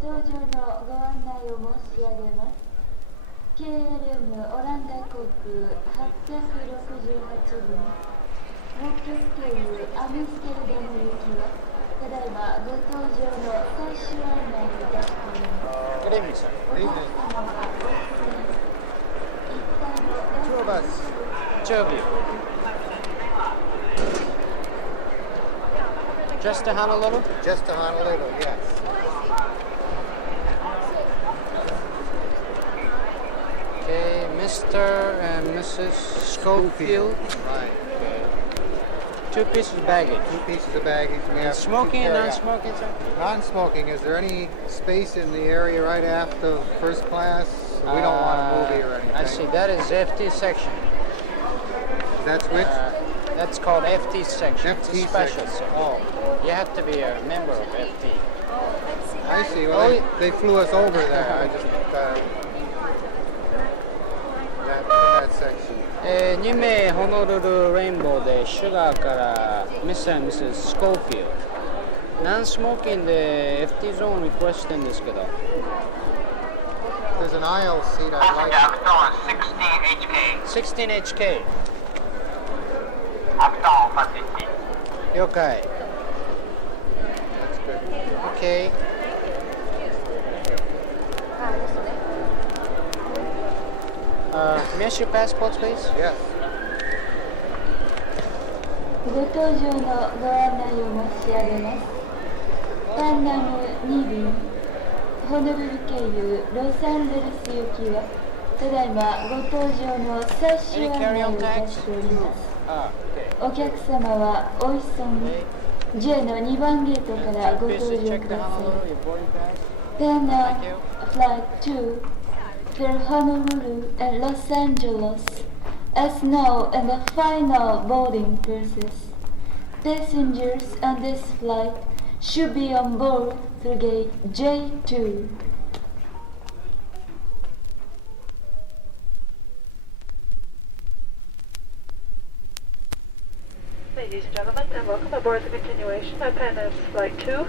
搭乗のご案内を申し上げます。KLM オランダ航空868便、北極経由アムステルダム行きは、ただいまご搭乗の最終案内をいたしております。Good evening, sir. Good evening. Two of us. Two of you. Just to Honolulu? Just to Honolulu, yes. Okay, Mr. and Mrs. Schofield. Right. Two pieces of baggage. Two pieces of baggage. We have Smoking and non-smoking, sir? Non-smoking. Is there any space in the area right after first class? We don't want a movie or anything. I see. That is FT section. That's which? That's called FT section. It's a FT special, section. sir. Oh. You have to be a member of FT. I see. Well, they flew us over there. I just that section. 2名ホノルルレインボーでシュガーから Mr. and Mrs. Schofield ナンスモーキンで FT ゾーンリクエストしてるんですけど There's an aisle seat I'd like. Passenger 16HK 16HK 了解 That's good. OK may I see your passports, please? Yes. ご搭乗のご案内を申し上げます。パンナム2便、ホノルル経由ロサンゼルス行きは、ただいまご搭乗の最終案内をいたしております。お客様はお急ぎ、J の2番ゲートからご搭乗ください。パンナム Flight 2 for Honolulu and Los Angeles as now in the final boarding process. Passengers on this flight should be on board through gate J2. Ladies and gentlemen, and welcome aboard the continuation of Pan Am's Flight 2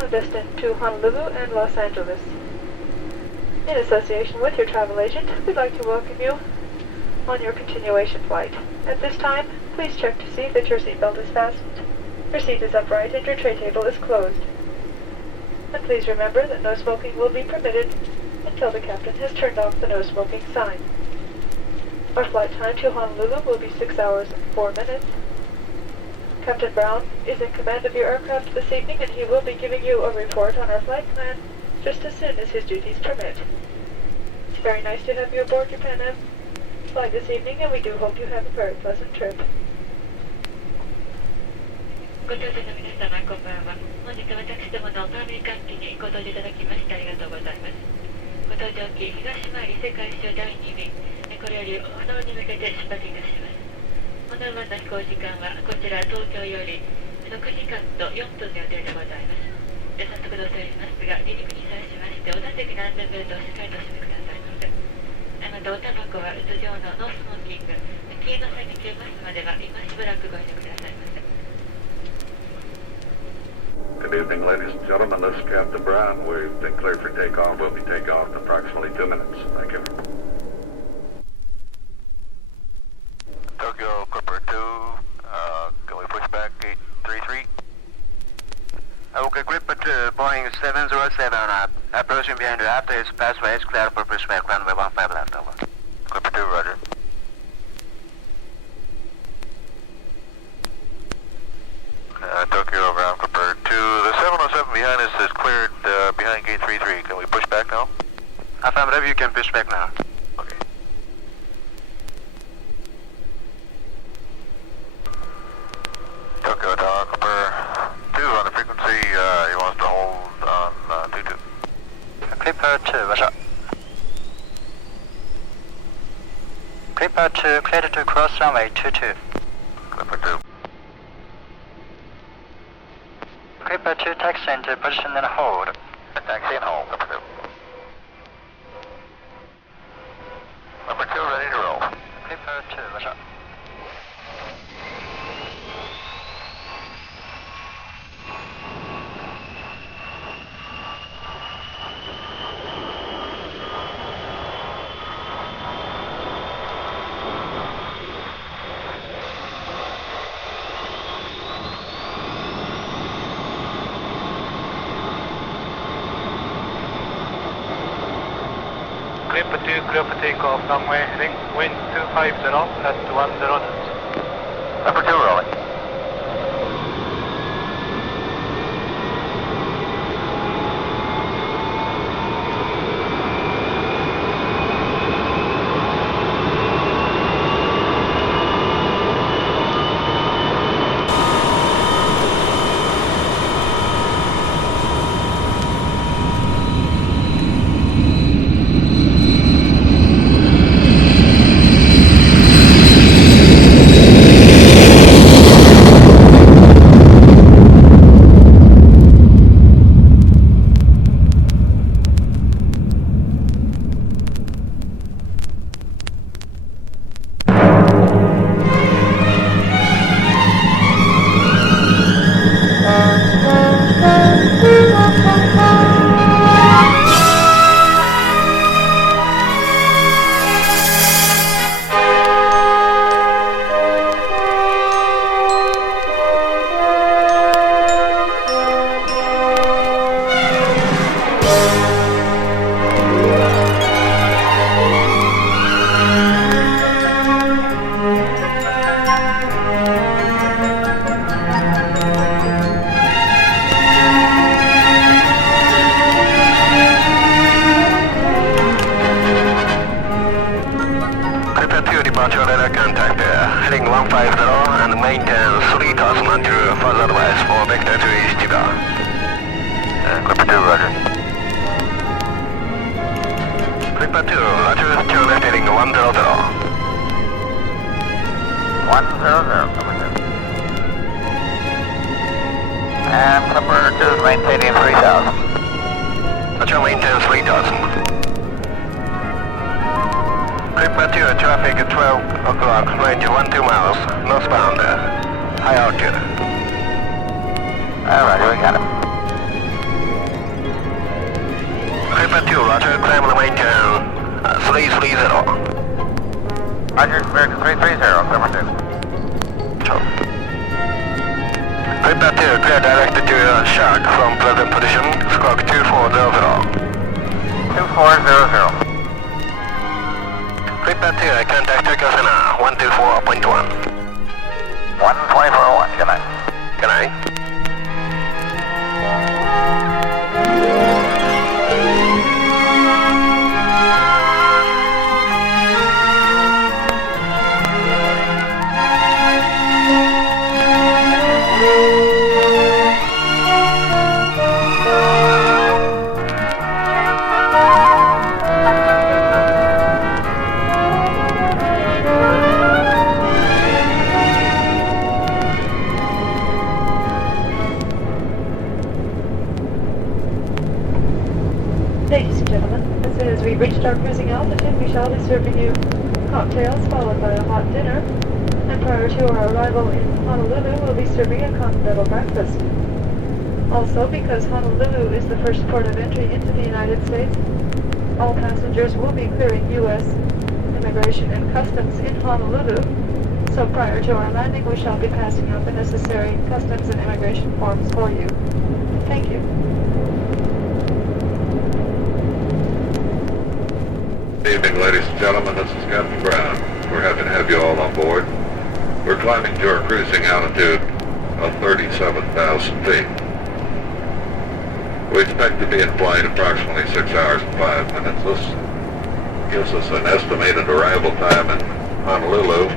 on destined to Honolulu and Los Angeles. In association with your travel agent, we'd like to welcome you on your continuation flight. At this time, please check to see that your seatbelt is fastened, your seat is upright, and your tray table is closed. And please remember that no smoking will be permitted until the captain has turned off the no smoking sign. Our flight time to Honolulu will be 6 hours and 4 minutes. Captain Brown is in command of your aircraft this evening, and he will be giving you a report on our flight plan just as soon as his duties permit. It's very nice to have you aboard your Pan Am flight this evening, and we do hope you have a very pleasant trip. ご搭乗の皆様、こんばんは。本日私どものパーミー艦機にご搭乗いただきましてありがとうございます。ご搭乗機、東回り世界一周第2便、これよりホノルルに向けて出発いたします。ホノルル湾の飛行時間はこちら東京より6時間と4分の予定でございます。早速同棲しますが、離陸に際しましてお座席の安全ベルトをしっかりと締めくださいませ。またおタバコは通常のノースモーキング、消えの際に消えますまでは今しばらくご遠慮くださいませ。Good evening, ladies and gentlemen. This is Captain Brown. We've been cleared for takeoff. We'll be taking off in approximately 2 minutes. Thank you. Tokyo Clipper 2, can we push back gate 33? Okay, Clipper 2, Boeing 707, approaching behind you after its passway is cleared for pushback runway 15 left, over. Clipper 2, roger. Tokyo ground Clipper 2, the 707 behind us is cleared behind gate 33. Can we push back now? Affirmative, you can push back now. Okay. Tokyo Tower Clipper 2 on the frequency, he wants to hold on 22. Clipper 2, what's up? Clipper 2, cleared to cross runway 22. Clipper 2. Clipper 2, taxi into position and hold. Taxi and hold, Clipper 2. Clipper 2, ready to roll. Clipper 2, what's up? Grip 2, clear for takeoff, runway heading, wind 250 at 10 knots. Number 2 rolling. Heading 150 and maintain 3000 until further advice for vector to east to go. Clipper 2, roger. Clipper 2, roger, to left heading 100. 100, Clipper 2. And Clipper 2 is maintaining 3000. Roger, maintain 3000. Clipper 2, traffic at 12 o'clock, range 12 miles, northbound, high altitude. Alright, we got him. Clipper 2, roger, climb and maintain 330. Roger, American 330, Clipper 2. Sure. Clipper 2, clear directed to Shark from present position, squawk 2400. 2400. Clipper 2, contact Turkish Center, 124.1. 124.1, good night. Good night. Ladies and gentlemen, as soon as we reached our cruising altitude, we shall be serving you cocktails followed by a hot dinner, and prior to our arrival in Honolulu, we'll be serving a continental breakfast. Also, because Honolulu is the first port of entry into the United States, all passengers will be clearing U.S. Immigration and Customs in Honolulu, so prior to our landing, we shall be passing out the necessary customs and immigration forms for you. Thank you. Good evening, ladies and gentlemen. This is Captain Brown. We're happy to have you all on board. We're climbing to our cruising altitude of 37,000 feet. We expect to be in flight approximately 6 hours and 5 minutes. This gives us an estimated arrival time in Honolulu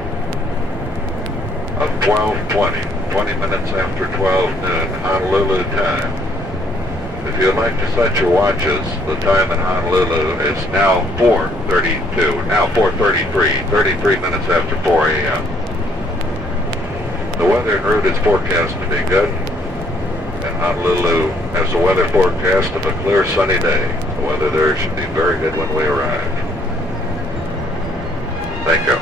of 12:20, 20 minutes after 12 noon Honolulu time. If you'd like to set your watches, the time in Honolulu is now 4:32, now 4:33, 33 minutes after 4 a.m. The weather en route is forecast to be good, and Honolulu has a weather forecast of a clear sunny day. The weather there should be very good when we arrive. Thank you.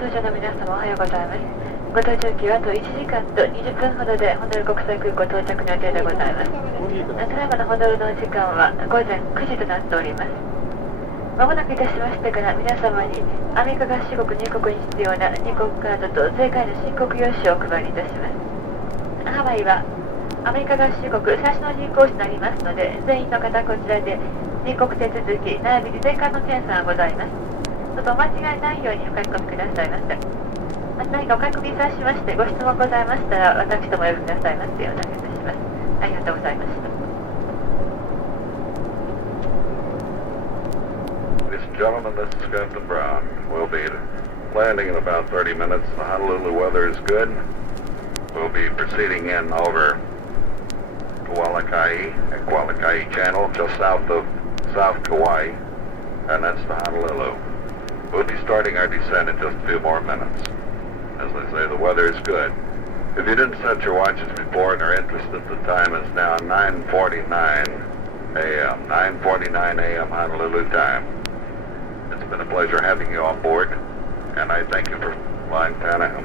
搭乗の皆様おはようございます。ご搭乗機はあと1時間と20分ほどでホノルル国際空港到着の予定でございます。ただいまのホノルルの時間は午前9時となっております。まもなくいたしましてから皆様にアメリカ合衆国入国に必要な入国カードと税関の申告用紙をお配りいたします。ハワイはアメリカ合衆国最初の入港地となりますので、全員の方こちらで入国手続き並びに税関の検査がございます。どうぞお間違いないようにお書き込みくださいませ。また何かお書き込みさしましてご質問ございましたら私どもお呼びくださいませようお願いいたします。ありがとうございました。Ladies and gentlemen, this is Captain Brown. We'll be landing in about 30 minutes. The Honolulu weather is good. We'll be proceeding in over Kauai Channel, just south of South Kauai, and that's the Honolulu. We'll be starting our descent in just a few more minutes. As I say, the weather is good. If you didn't set your watches before and are interested, the time is now 9:49 a.m. 9:49 a.m. Honolulu time. It's been a pleasure having you on board, and I thank you for flying Pan Am.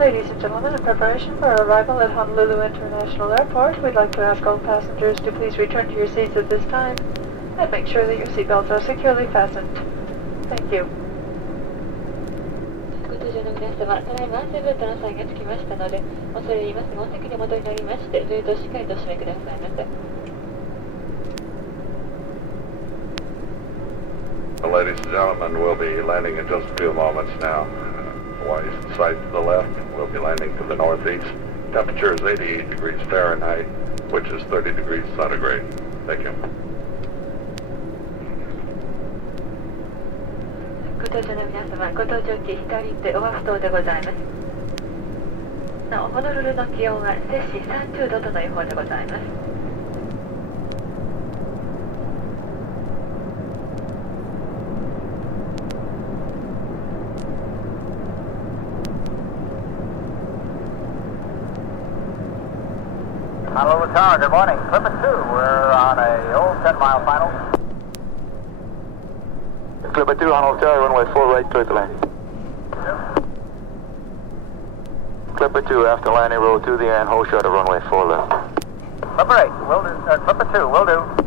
Ladies and gentlemen, in preparation for our arrival at Honolulu International Airport, we'd like to ask all passengers to please return to your seats at this time and make sure that your seatbelts are securely fastened. Thank you. ご搭乗の皆様、ただいま安全ベルトのサインがつきましたので、恐れ入りますがお席に戻りになりまして、ベルトをしっかりと締めくださいませ。Ladies and gentlemen, we'll be landing in just a few moments now. Hawaii's in sight to the left. We'll be landing to the northeast. Temperature is 88 degrees Fahrenheit, which is 30 degrees centigrade. Thank you. ご搭乗の皆様、ご搭乗機左手オアフ島でございます。なお、ホノルルの気温は摂氏30度との予報でございます。Honolulu Tower, good morning. Clipper 2, we're on a old 10-mile final. Clipper 2, Honolulu Tower, runway 4 right, clear to land. Clipper 2, after landing, roll to the end, hold short of runway 4 left. Clipper 8, will do. Clipper 2, will do.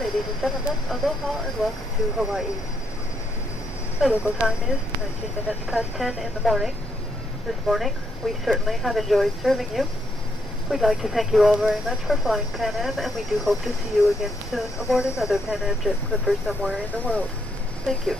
Ladies and gentlemen, aloha and welcome to Hawaii. The local time is 19 minutes past 10 in the morning. This morning, we certainly have enjoyed serving you. We'd like to thank you all very much for flying Pan Am, and we do hope to see you again soon aboard another Pan Am jet clipper somewhere in the world. Thank you.